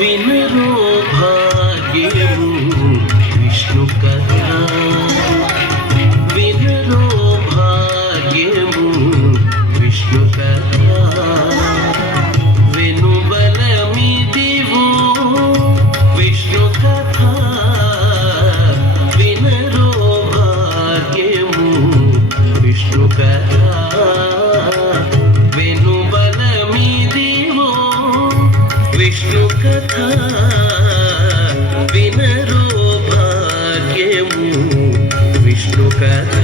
వినరో భాగ్యము విష్ణు కథ, వినరో భాగ్యము విష్ణు కథ. వెనుబలమిదివో విష్ణు కథ, వినరో భాగ్యము విష్ణు కథ. వెనుబలమిదివో విష్ణు కథ, వినరో భాగ్యము విష్ణు కథ.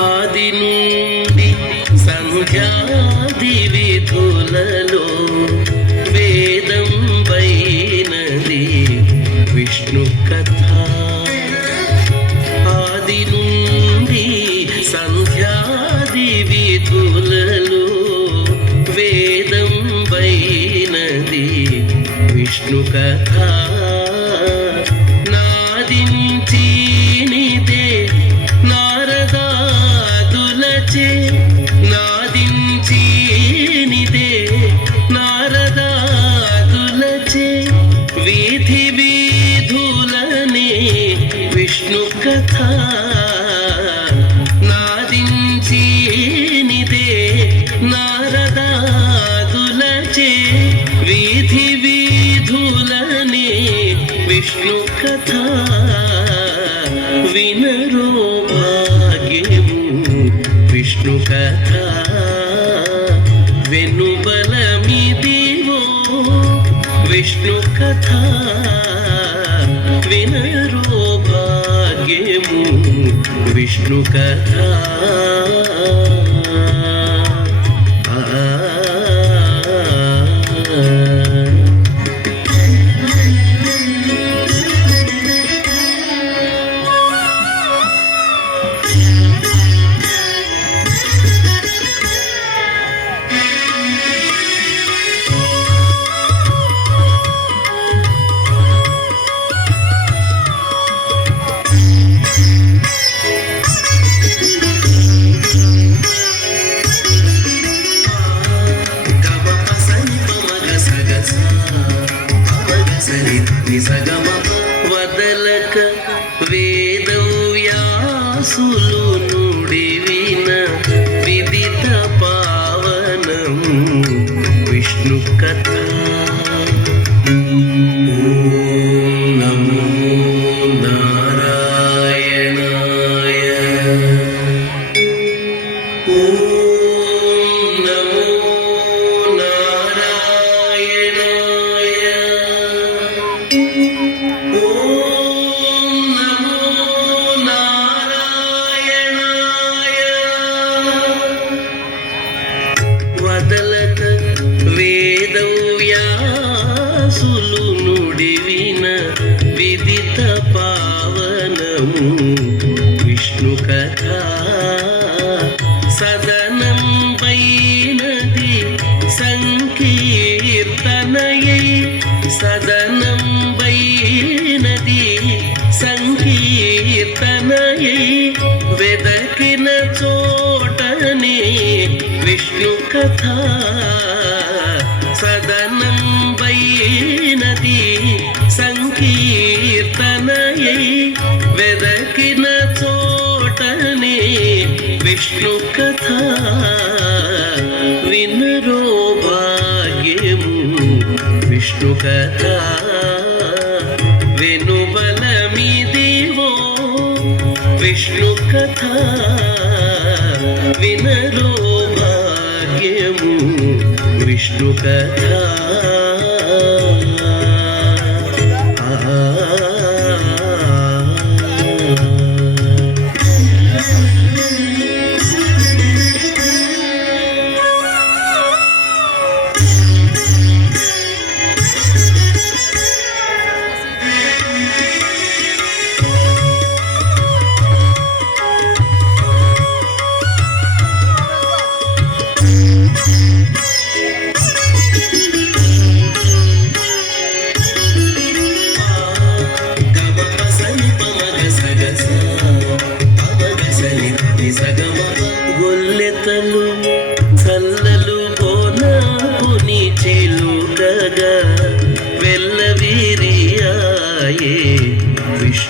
ఆది నుండి సంధ్యాది విధులలో వేదం వైనది విష్ణు కథ. ఆది నుండి సంధ్యాది విధులలో వేదం వైనది విష్ణు కథ. నాదించినిదే నారదాదులచే, నాదించినిదే నారదాదులచే వీధి వీధులనే విష్ణు కథ. నాదించినిదే నారదాదులచే వీధి వీధులనే విష్ణు కథ. వినరో భాగ్యము విష్ణు కథ, వెనుబలమిదివో విష్ణు కథ. వినరో భాగ్యము విష్ణు కథ. వదలక వేదవ్యాసులు నుడివిన విదిత పావనము విష్ణు కథ. నమో నారాయణాయ, నమో నారాయణాయ, వదలక వేదవ్యాసులు నుడివిన విదిత పావనము విష్ణు కథ. సదనం వైనది సంకీర్తనయై, సదనం వైనది సంకీర్తనయై వెదకిన చోటనే విష్ణు కథ. సదనం వైనది సంకీర్తనయై వెదకిన చోటనే విష్ణు కథ. వినరో భాగ్యము విష్ణు కథ, వెనుబలమిదివో విష్ణు కథ. వినరో భాగ్యము విష్ణు కథ.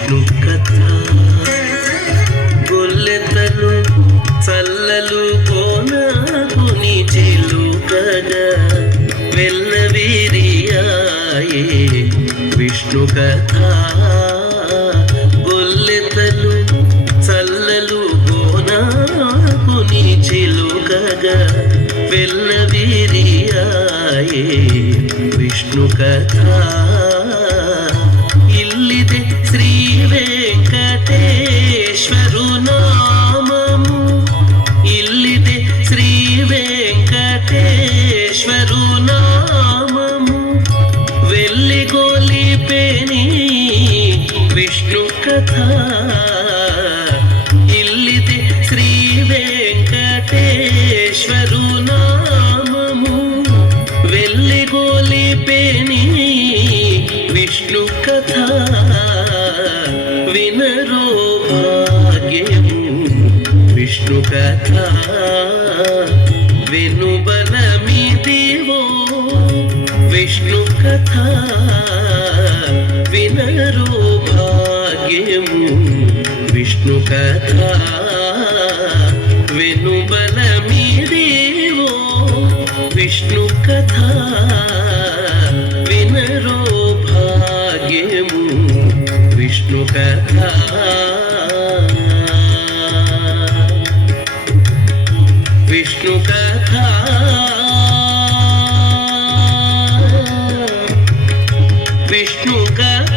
విష్ణు కథ గొల్లెతలు చల్లలు కోనాకుని చిలుకగా వెల్లవిరియాయే విష్ణు కథ గొల్లెతలు చల్లలు కోనాకుని చిలుకగా వెల్లవిరియాయే విష్ణು కథ ఇల్లిదే శ్రీ వెంకటేశ్వరు నామము ఇల్లిదే శ్రీ వెంకటేశ్వరు నామము వెల్లిగొలిపెని విష్ణు కథ ఇల్లిదే శ్రీ వెంకటేశ్వరు నామము వెల్లిగొలిపెని విష్ణు కథ వినరో భాగ్యము విష్ణు కథ వెనుబలమిదివో విష్ణు కథ వినరో భాగ్యము విష్ణు కథ వెనుబలమిదివో విష్ణు కథ వినరో భాగ్యము విష్ణు కథ విష్ణు కథ విష్ణు కథ